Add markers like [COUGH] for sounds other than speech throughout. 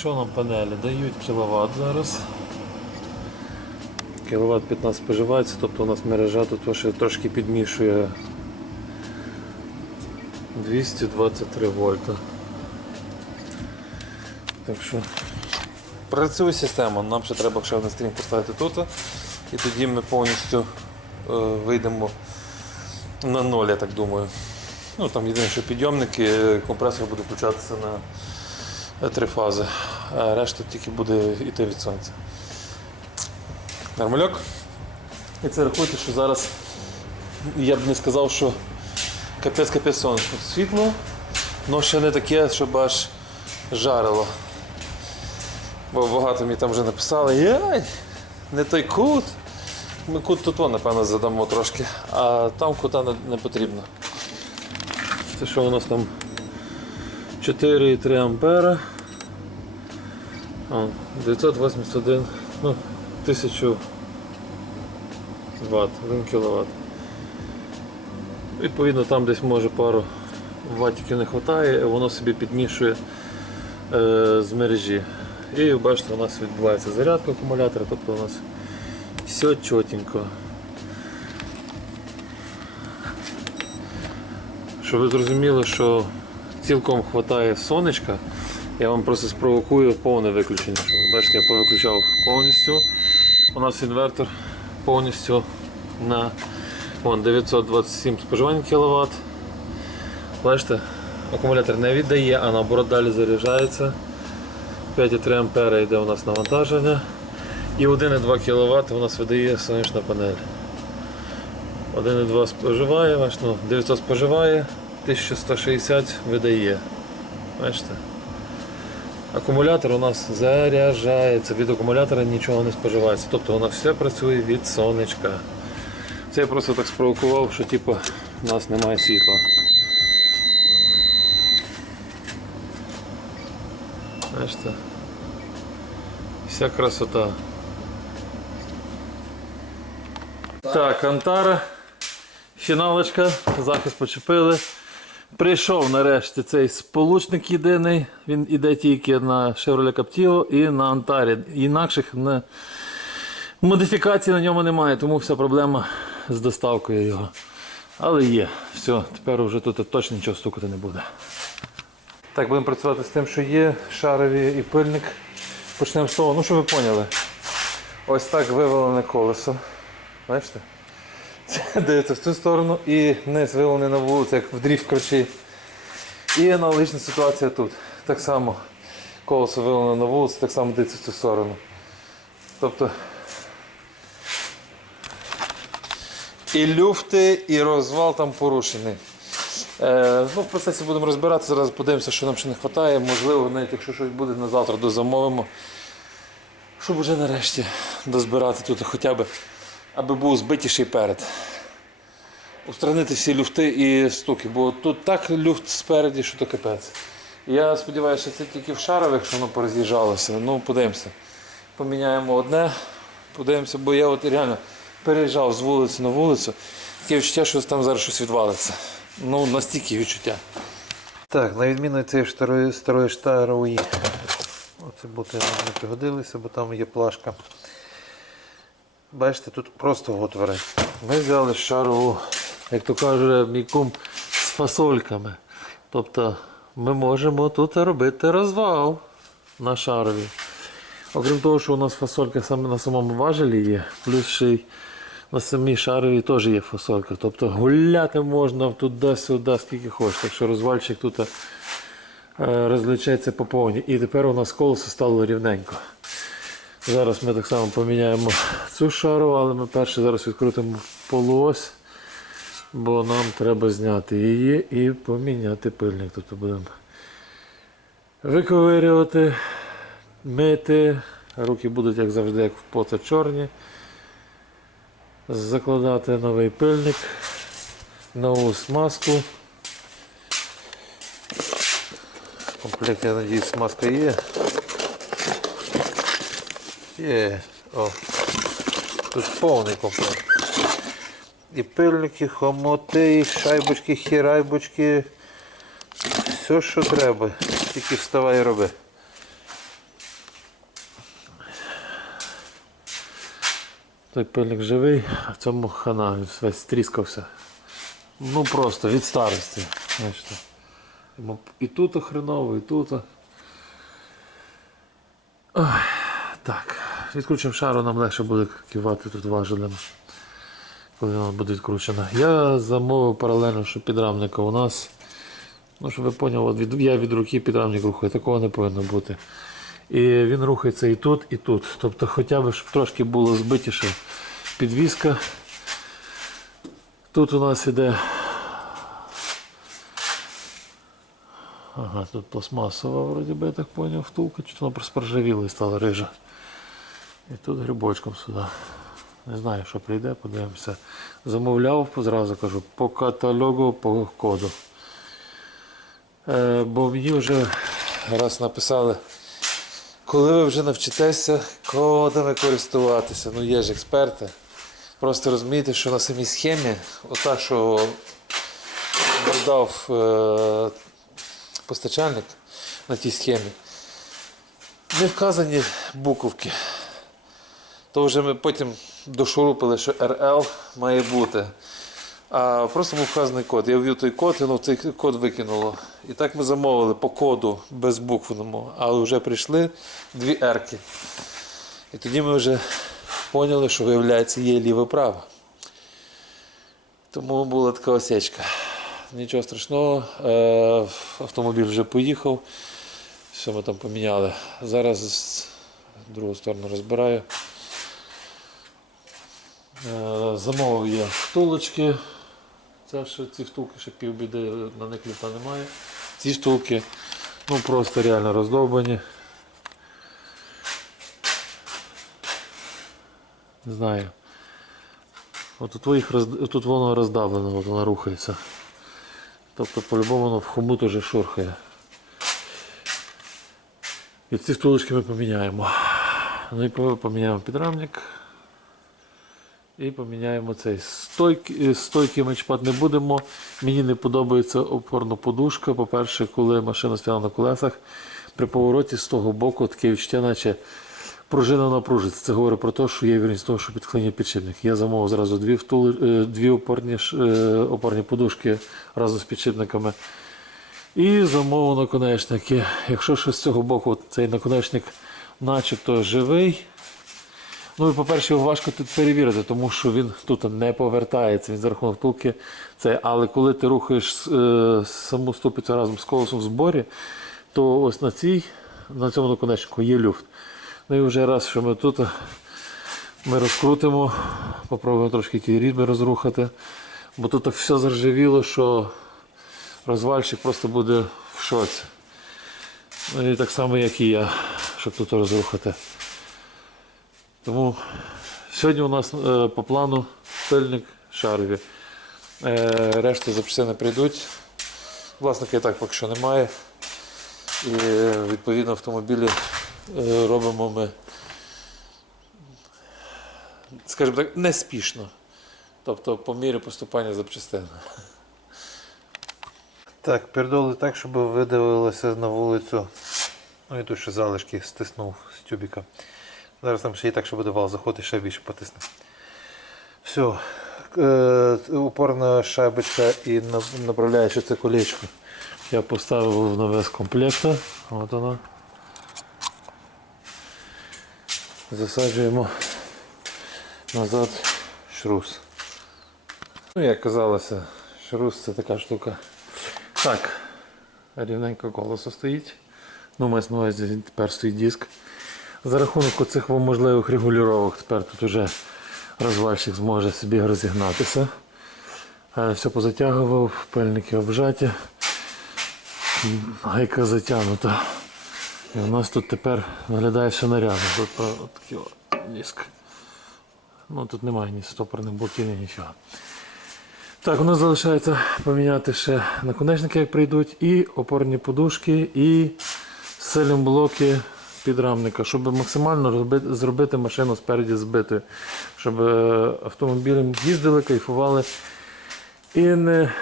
що нам панелі? Дають кіловат зараз. Кіловат 15 споживається, тобто у нас мережа тут ще трошки підмішує 223 вольта. Так що працює система, нам ще треба ще один стрім поставити тут. І тоді ми повністю е, вийдемо на ноль, я так думаю. Ну там єдине, що підйомники, е, компресор буде включатися на три фази, а решта тільки буде йти від сонця. Нормальок? І це рахуйте, що зараз я б не сказав, що капець-капець сонячно світло, але ще не таке, щоб аж жарило. Бо багато мені там вже написали, яй, не той кут. Ми кут тут, напевно, задамо трошки, а там кута не потрібно. Це що у нас там 4,3 ампера. О, 981, ну, 1000 Вт, 1 кВт. Відповідно, там десь може пару ватиків не вистачає, воно собі підмішує е, з мережі. І бачите, у нас відбувається зарядка акумулятора, тобто у нас все чотенько. Щоб ви зрозуміли, що цілком вистачає сонечка, я вам просто спровокую повне виключення. Бачите, я повиключав повністю. У нас інвертор повністю на вон, 927 споживань кВт. Бачите, акумулятор не віддає, а наоборот далі заряджається. 5,3 ампера йде у нас навантаження. І 1,2 кВт у нас видає сонячна панель. 1,2 споживає, бачите, ну, 900 споживає, 1160 видає. Бачите? Акумулятор у нас заряджається, від акумулятора нічого не споживається. Тобто нас все працює від сонечка. Це я просто так спровокував, що типу, у нас немає світла. Бачите? Вся красота. Так, Антара. Фіналочка, захист почепили. Прийшов нарешті цей сполучник єдиний. Він іде тільки на Chevrolet Captiva і на Антарі. Інакших не... модифікацій на ньому немає, тому вся проблема з доставкою його. Але є. Все, тепер вже тут точно нічого стукати не буде. Так, будемо працювати з тим, що є, шарові і пильник. Почнемо з того, ну що ви поняли. Ось так вивалене колесо. Бачите? Дивиться в цю сторону і низ вивалений на вулиці, як в дріфт кручі. І аналогічна ситуація тут. Так само колесо вивалене на вулиці, так само дивиться в цю сторону. Тобто і люфти, і розвал там порушений. Е, ну, в процесі будемо розбирати, зараз подивимося, що нам ще не вистачає. Можливо, навіть якщо щось буде на завтра, дозамовимо. Щоб уже нарешті дозбирати тут хоча б, аби був збитіший перед. Устранити всі люфти і стуки, бо тут так люфт спереді, що то капець. Я сподіваюся, що це тільки в шарових, що воно пороз'їжджалося. Ну, подивимося. Поміняємо одне, подивимося, бо я от реально переїжджав з вулиці на вулицю. Таке відчуття, що там зараз щось відвалиться. Ну, настільки відчуття. Так, на відміну цієї старої, старої штарової. Оце боти не пригодилися, бо там є плашка. Бачите, тут просто отвори. Ми взяли шарову, як то каже, мій кум з фасольками. Тобто ми можемо тут робити розвал на шарові. Окрім того, що у нас фасолька саме на самому важелі є, плюс ще й на самій шарові теж є фасолька. Тобто гуляти можна туди-сюди, скільки хочеш. Так що розвальчик тут е, розлічається по повній. І тепер у нас колесо стало рівненько. Зараз ми так само поміняємо цю шару, але ми перше зараз відкрутимо полуось, бо нам треба зняти її і поміняти пильник. Тобто будемо виковирювати, мити. Руки будуть, як завжди, як в пота чорні. Закладати новий пильник, нову смазку. В комплекті, я надіюсь, смазка є. Є, о, тут повний комплект. І пильники, хомоти, і шайбочки, хірайбочки. Все, що треба, тільки вставай і роби. Той пильник живий, а цьому хана весь стріскався. Ну просто від старості. Бачите. І тут хреново, і тут. Ой, так відкручуємо шару, нам легше буде кивати тут важелем, коли вона буде відкручена. Я замовив паралельно, що підрамника у нас. Ну, щоб ви поняли, від, я від руки підрамник рухаю, такого не повинно бути. І він рухається і тут, і тут. Тобто хоча б щоб трошки було збитіше підвіска. Тут у нас іде. Ага, тут пластмасова, вроді би, я так поняв, втулка, чи вона просто проржавіла і стала рижа. І тут грибочком сюди. Не знаю, що прийде, подивимося. Замовляв, зразу кажу, по каталогу, по коду. Е, бо мені вже раз написали, коли ви вже навчитеся кодами користуватися, ну є ж експерти. Просто розумієте, що на самій схемі, ота, що дав е, постачальник на тій схемі, не вказані буковки. То вже ми потім дошурупили, що RL має бути. А просто був вказаний код. Я ввів той код, і воно цей код викинуло. І так ми замовили по коду безбуквеному, але вже прийшли дві ерки. І тоді ми вже поняли, що виявляється є ліве-право. Тому була така осечка. Нічого страшного, е, автомобіль вже поїхав. Все ми там поміняли. Зараз другу сторону розбираю. Е, Замовив я втулочки. Це ще ці втулки ще півбіди, на них літа немає. Ці втулки ну просто реально роздовбані. Не знаю. От тут, їх тут воно роздавлено, от воно рухається. Тобто по-любому воно в хомут уже шурхає. І ці втулочки ми поміняємо. Ну і поміняємо підрамник. І поміняємо цей стойки, стойки ми чіпати не будемо. Мені не подобається опорна подушка. По-перше, коли машина стояла на колесах, при повороті з того боку таке відчуття, наче пружина напружиться. Це говорить про те, що є вірність того, що підклинює підшипник. Я замовив зразу дві, втули, е, дві опорні, е, опорні подушки разом з підшипниками. І замовив наконечники. Якщо щось з цього боку цей наконечник начебто живий, Ну і по-перше, його важко тут перевірити, тому що він тут не повертається, він за рахунок втулки. Це, але коли ти рухаєш е, саму ступицю разом з колесом в зборі, то ось на цій, на цьому наконечнику є люфт. Ну і вже раз, що ми тут ми розкрутимо, попробуємо трошки ті рідми розрухати, бо тут так все заржавіло, що розвальщик просто буде в шоці. Ну і так само, як і я, щоб тут розрухати. Тому сьогодні у нас е, по плану пильник шарові. Е, решта запчастини прийдуть. Власника і так поки що немає. І е, відповідно автомобілі робимо ми, скажімо так, неспішно. Тобто по мірі поступання запчастин. Так, передоли так, щоб видавилося на вулицю. Ну і тут ще залишки стиснув з тюбіка. Зараз там ще і так, що буде вал заходити, ще більше потисне. Все. Упорна шайбочка і на- направляючи це колечко. Я поставив в навес комплекта. От вона. Засаджуємо назад шрус. Ну, як казалося, шрус це така штука. Так, рівненько колесо стоїть. Ну, на увазі тепер стоїть диск. За рахунок оцих можливих регулювання тепер тут вже розвальщик зможе собі розігнатися. Е, Все позатягував, пильники обжаті. Гайка затягнута. І у нас тут тепер виглядає все нарядно. Тут такий диск. Ну тут немає ні стопорних болтів, ні нічого. Так, у нас залишається поміняти ще наконечники, як прийдуть, і опорні подушки, і селім блоки підрамника, щоб максимально розбити, зробити машину спереді збитою, щоб е, автомобілем їздили, кайфували і не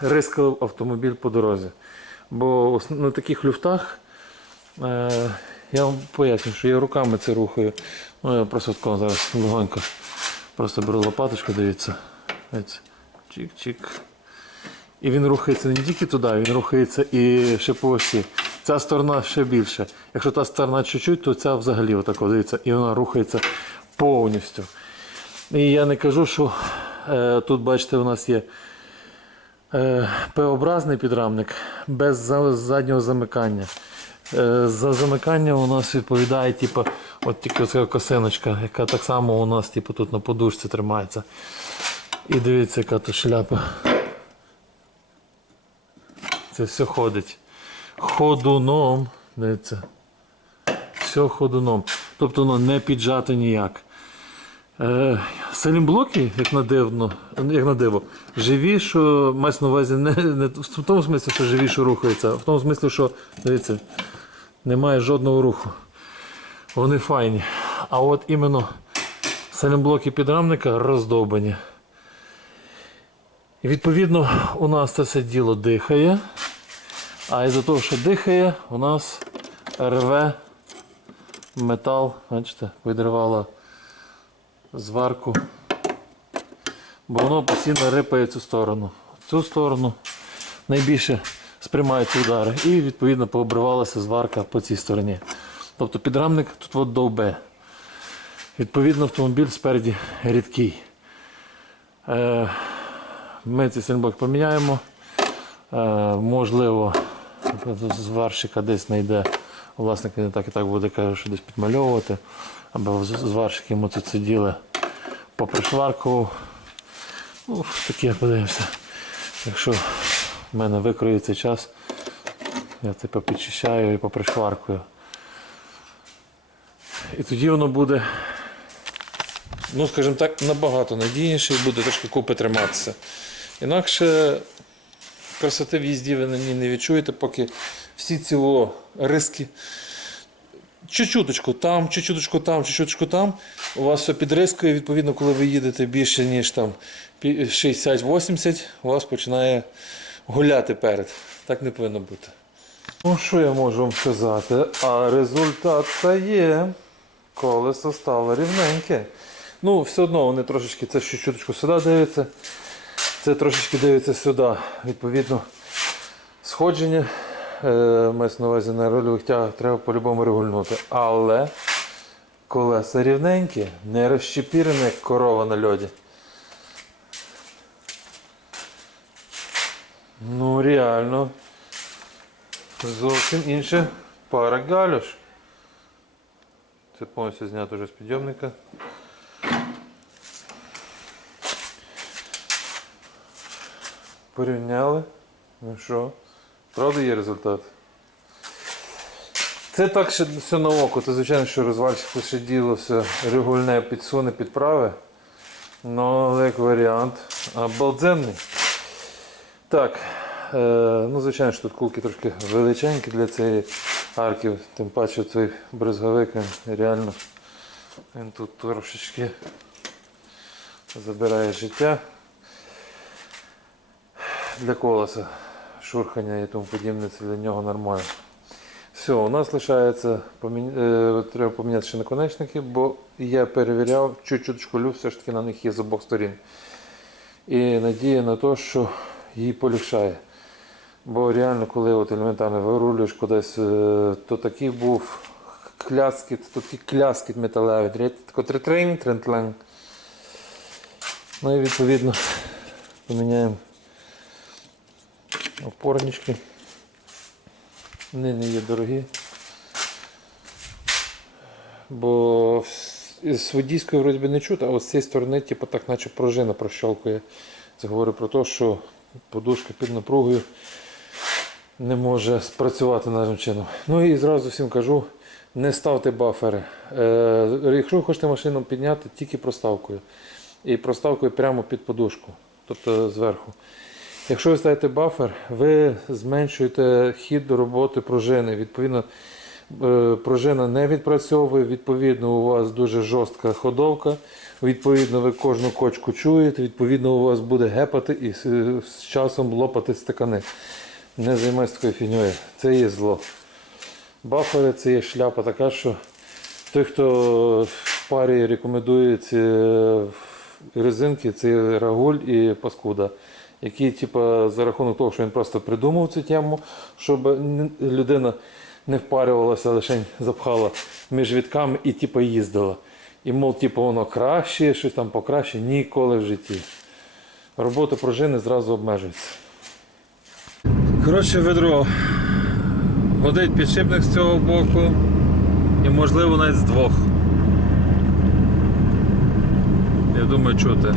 рискали автомобіль по дорозі. Бо на таких люфтах е, я вам поясню, що я руками це рухаю. Ну, я просто зараз легонько Просто беру лопаточку. Дивіться. Чик-чик. І він рухається не тільки туди, він рухається і ще по осі. Ця сторона ще більше. Якщо та сторона чуть-чуть, то ця взагалі отако дивіться. І вона рухається повністю. І я не кажу, що е, тут, бачите, у нас є е, П-образний підрамник без заднього замикання. Е, за замикання у нас відповідає, типу, от тільки оця косиночка, яка так само у нас типу, тут на подушці тримається. І дивіться, яка тут шляпа. Це все ходить. Ходуном. Дивіться. Все ходуном. Тобто воно не піджато ніяк. Е, Селімблоки, як на дивно, як на диво, живі, що мається на увазі не, не в тому смислі, що живі, що рухаються, а в тому смислі, що дивіться, немає жодного руху. Вони файні. А от іменно селімблоки підрамника роздовбані. І відповідно у нас це все діло дихає. А із-за того, що дихає, у нас рве метал, бачите, видривало зварку. Бо воно постійно рипає цю сторону. Цю сторону найбільше сприймаються удари. І відповідно пообривалася зварка по цій стороні. Тобто підрамник тут от довбе. Відповідно, автомобіль спереді рідкий. Е, ми цей сильнблок поміняємо. Е, можливо, зварщика десь знайде. Власник він так і так буде каже, що десь підмальовувати. Або з- зварщик йому тут сиділи попришваркував. Ну, таке подивимося. Якщо в мене викроїться час, я це попідчищаю і попришваркую. І тоді воно буде, ну скажімо так, набагато надійніше і буде трошки купи триматися. Інакше красоти в їзді ви на ній не відчуєте, поки всі ці риски. Чуть-чуточку там, чуть-чуточку там, чуть-чуточку там. У вас все підрискує, відповідно, коли ви їдете більше, ніж там 60-80, у вас починає гуляти перед. Так не повинно бути. Ну, що я можу вам сказати? А результат та є. Колесо стало рівненьке. Ну, все одно вони трошечки це ще чуточку сюди дивиться. Це трошечки дивиться сюди. Відповідно, сходження. Е, мається на увазі на рольових тягах треба по-любому регульнути. Але колеса рівненькі, не розщепірене, як корова на льоді. Ну, реально. Зовсім інша пара галюш. Це повністю знято вже з підйомника. Порівняли. Ну що? Правда є результат? Це так ще все на око. Це звичайно, що розвальщик лише діло все регульне підсуне, підправи. Ну, але як варіант, обалденний. Так, е, ну звичайно, що тут кулки трошки величенькі для цієї арки, тим паче цей брезговик, він реально він тут трошечки забирає життя для колеса, шурхання і тому подібне, це для нього нормально. Все, у нас лишається е, треба поміняти ще наконечники, бо я перевіряв, чуть-чуть люф все ж таки на них є з обох сторін. І надія на те, що їй полегшає. Бо реально, коли от елементарно вирулюєш кудись, е, то такий був кляскіт, то такий кляскіт металевий. Ну і відповідно поміняємо опорнички. Вони не є дорогі. Бо з- водійської вроді би не чути, а от з цієї сторони, типу, так наче пружина прощолкує. Це говорить про те, що подушка під напругою не може спрацювати належним чином. Ну і зразу всім кажу, не ставте бафери. Е, якщо ви хочете машину підняти, тільки проставкою. І проставкою прямо під подушку, тобто зверху. Якщо ви ставите бафер, ви зменшуєте хід до роботи пружини. Відповідно, е, пружина не відпрацьовує, відповідно, у вас дуже жорстка ходовка. Відповідно, ви кожну кочку чуєте, відповідно, у вас буде гепати і з, часом лопати стакани. Не займайтеся такою фігньою. Це є зло. Бафери це є шляпа така, що той, хто в парі рекомендує ці е, резинки це Рагуль і Паскуда, які, типу, за рахунок того, що він просто придумав цю тему, щоб людина не впарювалася, лише запхала між вітками і типу, їздила. І мов, типу, воно краще, щось там покраще, ніколи в житті. Робота пружини зразу обмежується. Коротше, ведро. Годить підшипник з цього боку і можливо навіть з двох. Я думаю, чути.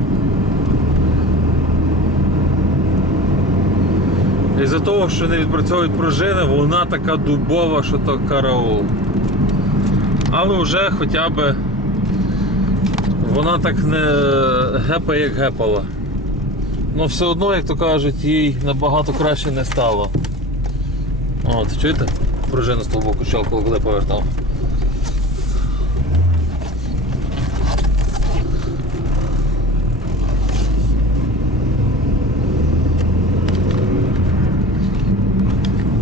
Із-за того, що не відпрацьовують пружини, вона така дубова, що то караул. Але вже хоча б вона так не гепає, як гепала. Ну все одно, як то кажуть, їй набагато краще не стало. От, чуєте? Пружину з того боку коли повертав.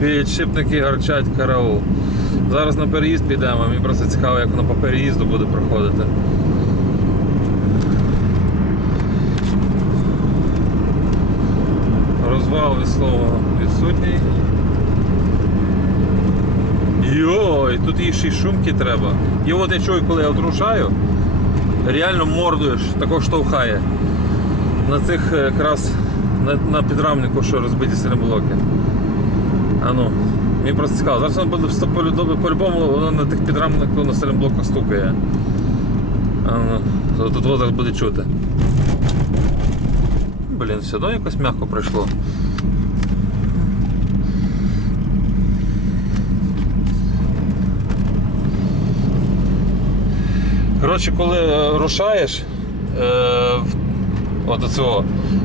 Підшипники гарчать караул. Зараз на переїзд підемо, мені просто цікаво, як воно по переїзду буде проходити. Розвал від слова відсутній. Йой, тут їй ще й шумки треба. І от я чую, коли я отрушаю, реально мордуєш, тако штовхає. На цих е, якраз на, на підрамнику, що розбиті сильноблоки. А ну, мені просто цікаво. Зараз воно буде вста- по- по-любому воно на тих підрамнику на сильноблоках стукає. А ну, тут воно буде чути. Блін, все одно якось м'яко прийшло. Коротше, коли е, рушаєш, е, от оцього,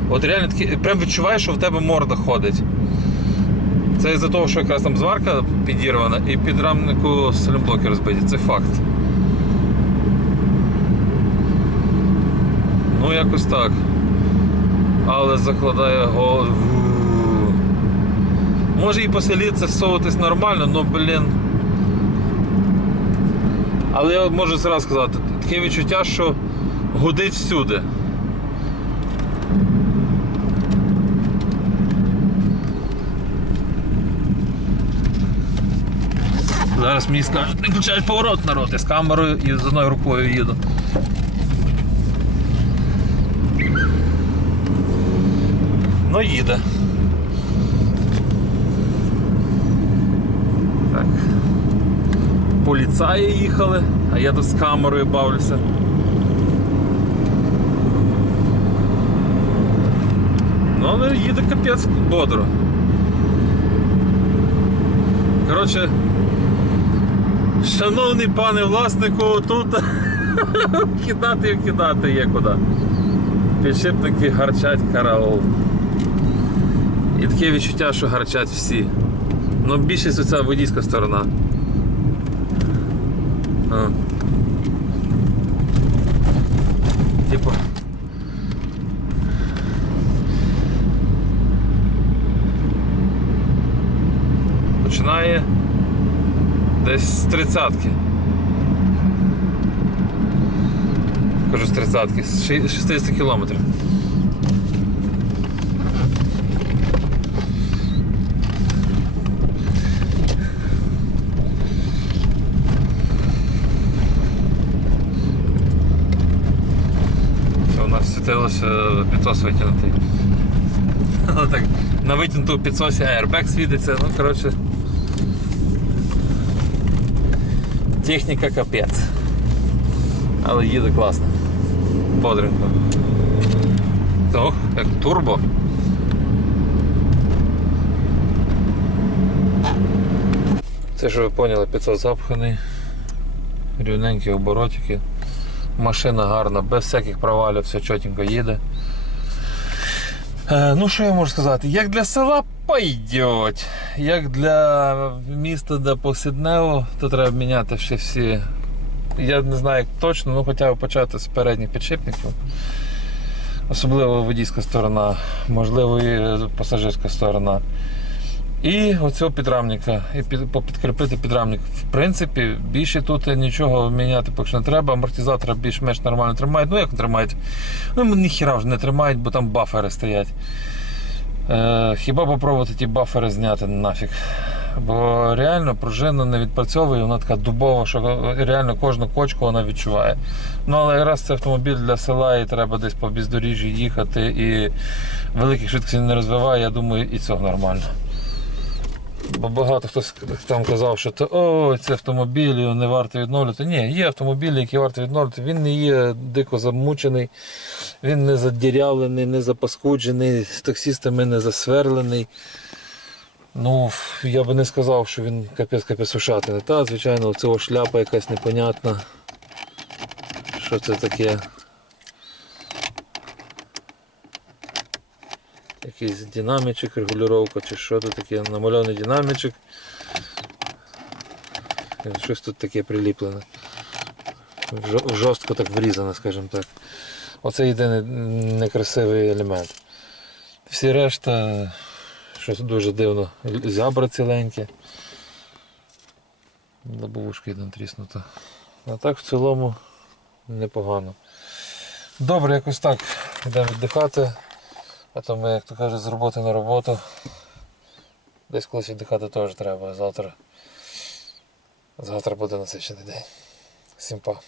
от реально таки, прям відчуваєш, що в тебе морда ходить. Це із-за того, що якраз там зварка підірвана і під рамнику сайлентблоки розбиті. Це факт. Ну, якось так. Але закладає голову. Може і по селі це всовуватись нормально, але, блін. Але я можу зразу сказати, таке відчуття, що гудить всюди. Зараз мені скажуть, не включаєш поворот народ, я з камерою і з одною рукою їду. Ну їде. Так. Поліцаї їхали, а я тут з камерою бавлюся. Ну, але їде капець бодро. Коротше, шановний пане власнику, тут [LAUGHS] кидати і вкидати є куди. Підшипники гарчать караул. І таке відчуття, що гарчать всі. Ну, більшість оця водійська сторона. А. Типу. Починає десь з тридцятки. Кажу з тридцятки, з ши- 60 кілометрів. Світилося підсос витягнутий. [LAUGHS] Ну так, на витягнуту підсосі аербек світиться, ну коротше. Техніка капець. Але їде класно. Бодренько. Ох, як турбо. Це що ви поняли, 500 запханий. Рівненькі оборотики. Машина гарна, без всяких провалів, все чотенько їде. Е, ну, що я можу сказати? Як для села пойдіть. Як для міста де повсіднево, то треба міняти ще всі. Я не знаю як точно, ну хоча б почати з передніх підшипників. Особливо водійська сторона, можливо, і пасажирська сторона. І оцього підрамника, і під, попідкріпити підрамник. В принципі, більше тут нічого міняти поки не треба. Амортизатора більш-менш нормально тримають. Ну як тримають? Ну ніхіра вже не тримають, бо там бафери стоять. Е, хіба попробувати ті бафери зняти нафіг. Бо реально пружина не відпрацьовує, вона така дубова, що реально кожну кочку вона відчуває. Ну але якраз це автомобіль для села і треба десь по бездоріжжі їхати і великих швидкостей не розвиває, я думаю, і цього нормально. Бо багато хтось там казав, що о, це автомобіль, не варто відновлювати. Ні, є автомобілі, які варто відновлювати. Він не є дико замучений, він не задірявлений, не запаскуджений, з таксістами не засверлений. Ну, я би не сказав, що він капець капець ушатий. Та, звичайно, цього шляпа якась непонятна. Що це таке? Якийсь динамічик, регулювання чи що це таке, намальований динамічик. Щось тут таке приліплене. Жорстко так врізано, скажімо так. Оце єдиний некрасивий елемент. Всі решта щось дуже дивно. Зябра ціленькі. Лобовушка один тріснута. А так в цілому непогано. Добре, якось так. Йдемо віддихати. А то ми, як то кажуть, з роботи на роботу. Десь колись віддихати теж треба. Завтра. Завтра буде насичений день. Всім па.